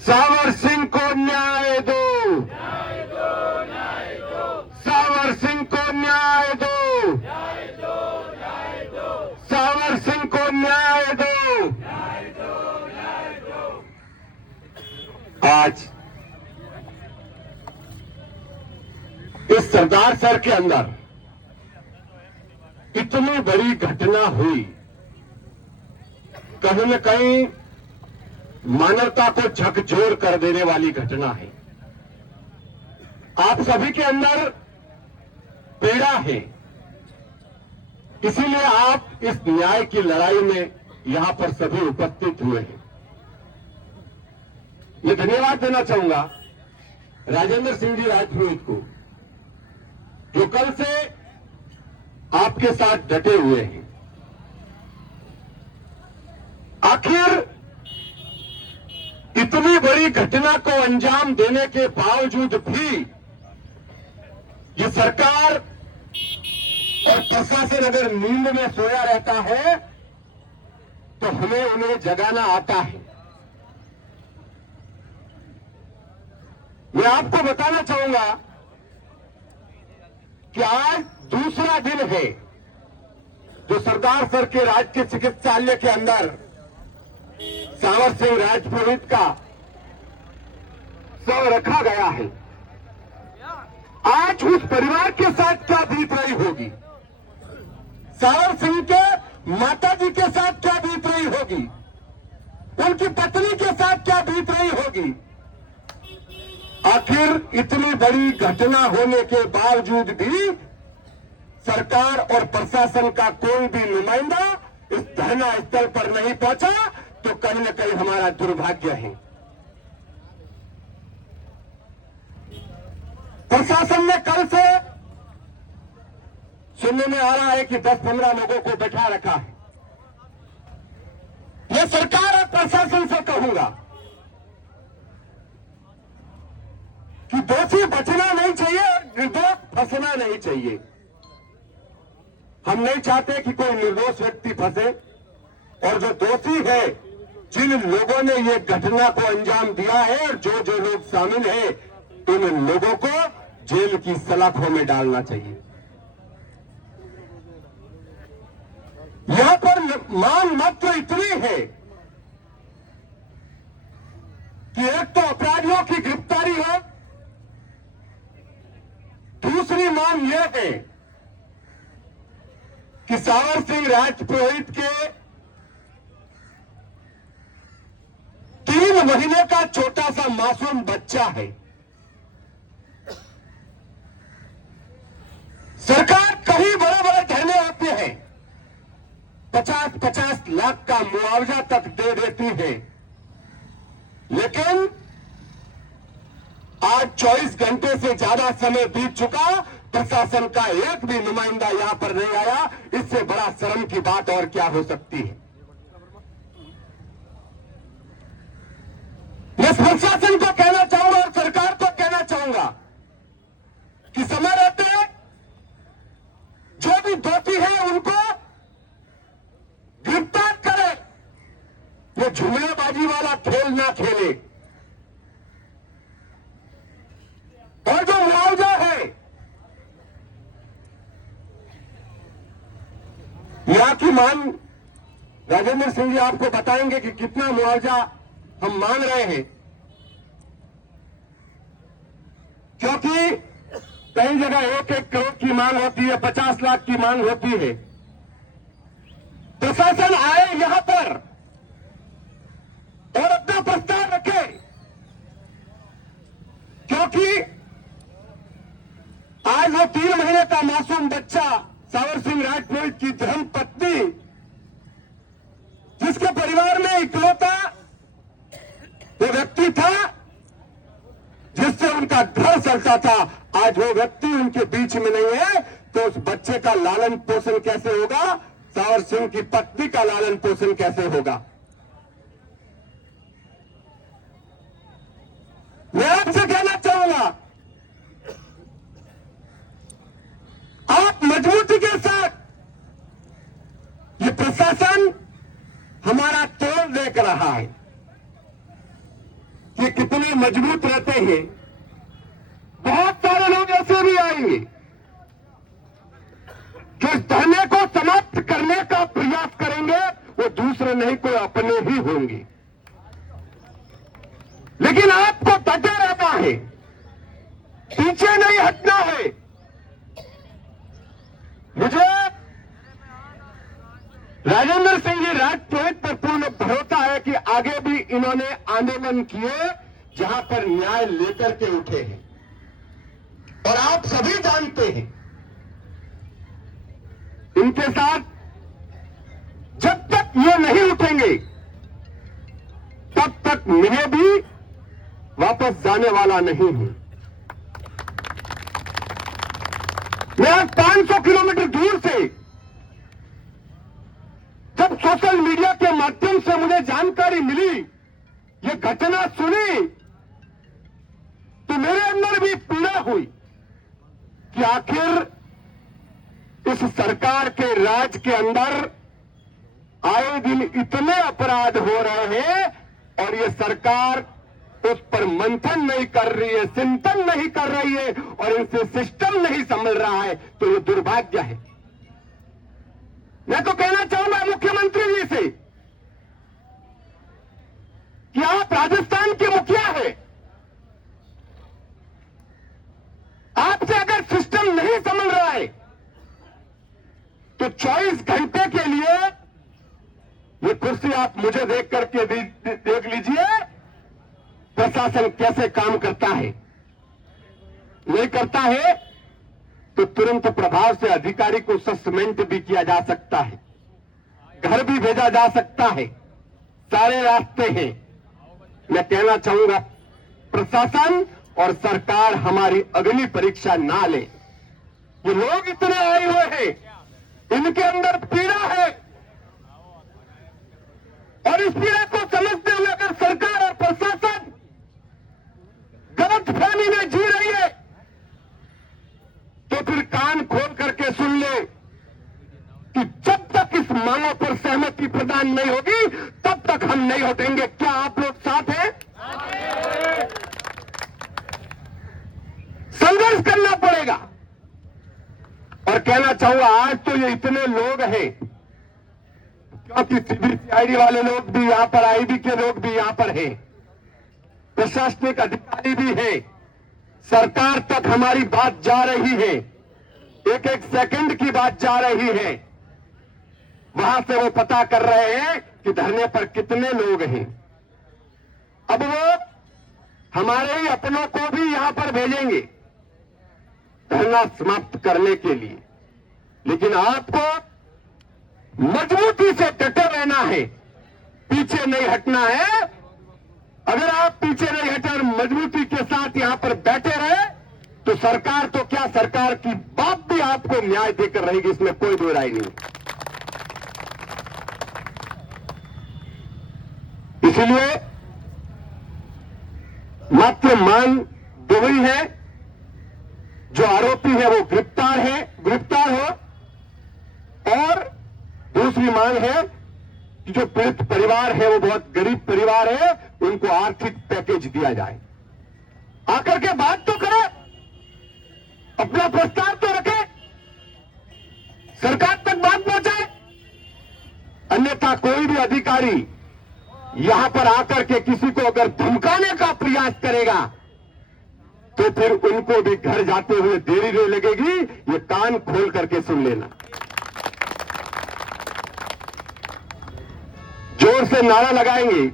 सावर सिंह को न्याय दो, सावर सिंह को न्याय दो, सावर सिंह को न्याय दो। आज इस सरदार सर के अंदर इतनी बड़ी घटना हुई, कहीं न कहीं मानवता को झकझोर कर देने वाली घटना है। आप सभी के अंदर पीड़ा है, इसीलिए आप इस न्याय की लड़ाई में यहां पर सभी उपस्थित हुए हैं। मैं धन्यवाद देना चाहूंगा राजेंद्र सिंह जी राजपुरोहित को, जो कल से आपके साथ डटे हुए हैं। आखिर इतनी बड़ी घटना को अंजाम देने के बावजूद भी ये सरकार और प्रशासन अगर नींद में सोया रहता है तो हमें उन्हें जगाना आता है। मैं आपको बताना चाहूंगा कि आज दूसरा दिन है जो सरदार सर के राजकीय चिकित्सालय के अंदर सावर सिंह राजपुरोहित का शव रखा गया है। आज उस परिवार के साथ क्या बीत रही होगी, सावर सिंह के माता जी के साथ क्या बीत रही होगी, उनकी पत्नी के साथ क्या बीत रही होगी। आखिर इतनी बड़ी घटना होने के बावजूद भी सरकार और प्रशासन का कोई भी नुमाइंदा इस धरना स्थल पर नहीं पहुंचा, तो कहीं न कहीं हमारा दुर्भाग्य है। प्रशासन ने कल से सुनने में आ रहा है कि 10-15 लोगों को बैठा रखा है। मैं सरकार और प्रशासन से कहूंगा कि दोषी बचना नहीं चाहिए और निर्दोष फंसना नहीं चाहिए। हम नहीं चाहते कि कोई निर्दोष व्यक्ति फंसे, और जो दोषी है, जिन लोगों ने ये घटना को अंजाम दिया है और जो जो लोग शामिल हैं, उन लोगों को जेल की सलाखों में डालना चाहिए। यहां पर मांग मात्र इतनी है कि एक तो अपराधियों की गिरफ्तारी हो, दूसरी मांग यह है कि सावर सिंह राजपुरोहित के 3 महीने का छोटा सा मासूम बच्चा है। सरकार कहीं बड़े बड़े धरने होते हैं, 50-50 लाख का मुआवजा तक दे देती है, लेकिन आज 24 घंटे से ज्यादा समय बीत चुका, प्रशासन का एक भी नुमाइंदा यहां पर नहीं आया। इससे बड़ा शर्म की बात और क्या हो सकती है। मैं प्रशासन को कहना चाहूंगा और सरकार को कहना चाहूंगा कि समय रहते जो भी दोषी है उनको गिरफ्तार करे, ये जुमलेबाजी वाला खेल ना खेले। और जो मुआवजा है, यहां की मांग राजेंद्र सिंह जी आपको बताएंगे कि कितना मुआवजा हम मांग रहे हैं, क्योंकि कई जगह 1-1 करोड़ की मांग होती है, 50 लाख की मांग होती है। प्रशासन आए यहां पर और अपना प्रस्ताव रखे, क्योंकि आज वो 3 महीने का मासूम बच्चा सावर सिंह राजपुरोहित की धर्म पत्नी, जिसके परिवार में इकलौता वो व्यक्ति था जिससे उनका घर चलता था, आज वो व्यक्ति उनके बीच में नहीं है, तो उस बच्चे का लालन पोषण कैसे होगा, सावर सिंह की पत्नी का लालन पोषण कैसे होगा। मैं आपसे कहना चाहूंगा, आप मजबूती के साथ, ये प्रशासन हमारा तोड़ देख रहा है कि कितने मजबूत रहते हैं। बहुत सारे लोग ऐसे भी आएंगे जो इस धरने को समाप्त करने का प्रयास करेंगे, वो दूसरे नहीं कोई अपने ही होंगे। लेकिन आपको डटे रहना है, पीछे नहीं हटना है। मुझे राजेंद्र सिंह जी राजपुरोहित पर पूर्ण भरोसा है कि आगे भी इन्होंने आंदोलन किए जहां पर न्याय लेकर के उठे हैं, और आप सभी जानते हैं इनके साथ जब तक ये नहीं उठेंगे तब तक मैं भी वापस जाने वाला नहीं हूं। मैं आज 500 किलोमीटर दूर से जब सोशल मीडिया के माध्यम से मुझे जानकारी मिली, ये घटना सुनी, तो मेरे अंदर भी पीड़ा हुई कि आखिर इस सरकार के राज के अंदर आए दिन इतने अपराध हो रहे हैं और ये सरकार उस पर मंथन नहीं कर रही है, चिंतन नहीं कर रही है और इनसे सिस्टम नहीं संभल रहा है, तो ये दुर्भाग्य है। मैं तो कहना चाहूंगा मुख्यमंत्री जी से कि आप राजस्थान के मुखिया हैं, आपसे अगर सिस्टम नहीं संभल रहा है तो 24 घंटे के लिए ये कुर्सी आप मुझे देख करके देख लीजिए प्रशासन कैसे काम करता है। नहीं करता है तो तुरंत प्रभाव से अधिकारी को सस्पेंड भी किया जा सकता है, घर भी भेजा जा सकता है, सारे रास्ते हैं। मैं कहना चाहूंगा प्रशासन और सरकार हमारी अग्नि परीक्षा ना ले। ये लोग इतने आए हुए हैं, इनके अंदर पीड़ा है और इस पीड़ा को समझते हुए अगर सरकार और प्रशासन गलत फहमी में जी रही है तो फिर कान खोल करके सुन ले कि जब तक इस मांगों पर सहमति प्रदान नहीं होगी तब तक हम नहीं हटेंगे। क्या आप लोग साथ हैं? संघर्ष करना पड़ेगा। और कहना चाहूंगा आज तो ये इतने लोग हैं क्योंकि सीबीसीआईडी वाले लोग भी यहां पर, आईबी के लोग भी यहां पर हैं, प्रशासनिक अधिकारी भी हैं, सरकार तक हमारी बात जा रही है, एक एक सेकंड की बात जा रही है। वहां से वो पता कर रहे हैं कि धरने पर कितने लोग हैं। अब वो हमारे ही अपनों को भी यहां पर भेजेंगे धरना समाप्त करने के लिए, लेकिन आपको मजबूती से डटे रहना है, पीछे नहीं हटना है। अगर आप पीछे नहीं हटे और मजबूती के साथ यहां पर बैठे रहे तो सरकार तो क्या, सरकार की बात भी आपको न्याय देकर रहेगी, इसमें कोई दो राय नहीं। इसलिए मात्र मांग दो ही है, जो आरोपी है वो गिरफ्तार हो, और दूसरी मांग है कि जो पीड़ित परिवार है वो बहुत गरीब परिवार है, उनको आर्थिक पैकेज दिया जाए। आकर के बात तो करे, अपना प्रस्ताव तो रखे, सरकार तक बात पहुंचाए। अन्यथा कोई भी अधिकारी यहां पर आकर के किसी को अगर धमकाने का प्रयास करेगा तो फिर उनको भी घर जाते हुए देरी नहीं लगेगी। ये कान खोल करके सुन लेना। जोर से नारा लगाएंगे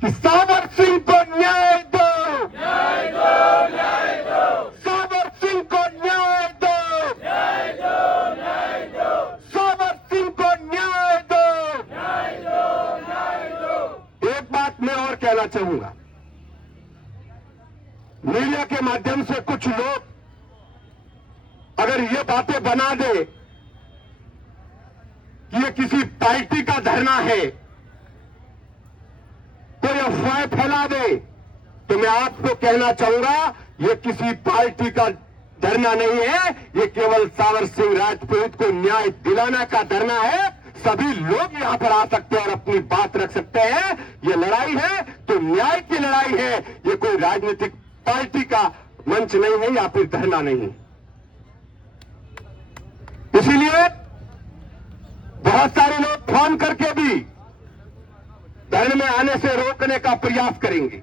कि सावर सिंह को न्याय दो, न्याय दो, न्याय दो, सावर सिंह को न्याय दो, न्याय दो, न्याय दो, सावर सिंह को न्याय दो, न्याय दो, न्याय दो। एक बात मैं और कहना चाहूंगा, मीडिया के माध्यम से कुछ लोग अगर ये बातें बना दे कि ये किसी पार्टी का धरना है, कोई अफवाह फैला दे, तो मैं आपको कहना चाहूंगा ये किसी पार्टी का धरना नहीं है, ये केवल सावर सिंह राजपूत को न्याय दिलाने का धरना है। सभी लोग यहां पर आ सकते हैं और अपनी बात रख सकते हैं। ये लड़ाई है तो न्याय की लड़ाई है, ये कोई राजनीतिक पार्टी का मंच नहीं है या फिर धरना नहीं। इसीलिए बहुत सारे लोग फोन करके भी धरने में आने से रोकने का प्रयास करेंगे।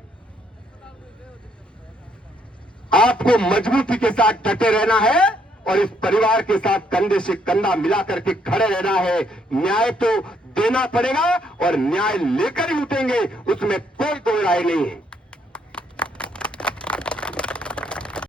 आपको मजबूती के साथ डटे रहना है और इस परिवार के साथ कंधे से कंधा मिला करके खड़े रहना है। न्याय तो देना पड़ेगा और न्याय लेकर ही उठेंगे, उसमें कोई राय नहीं है।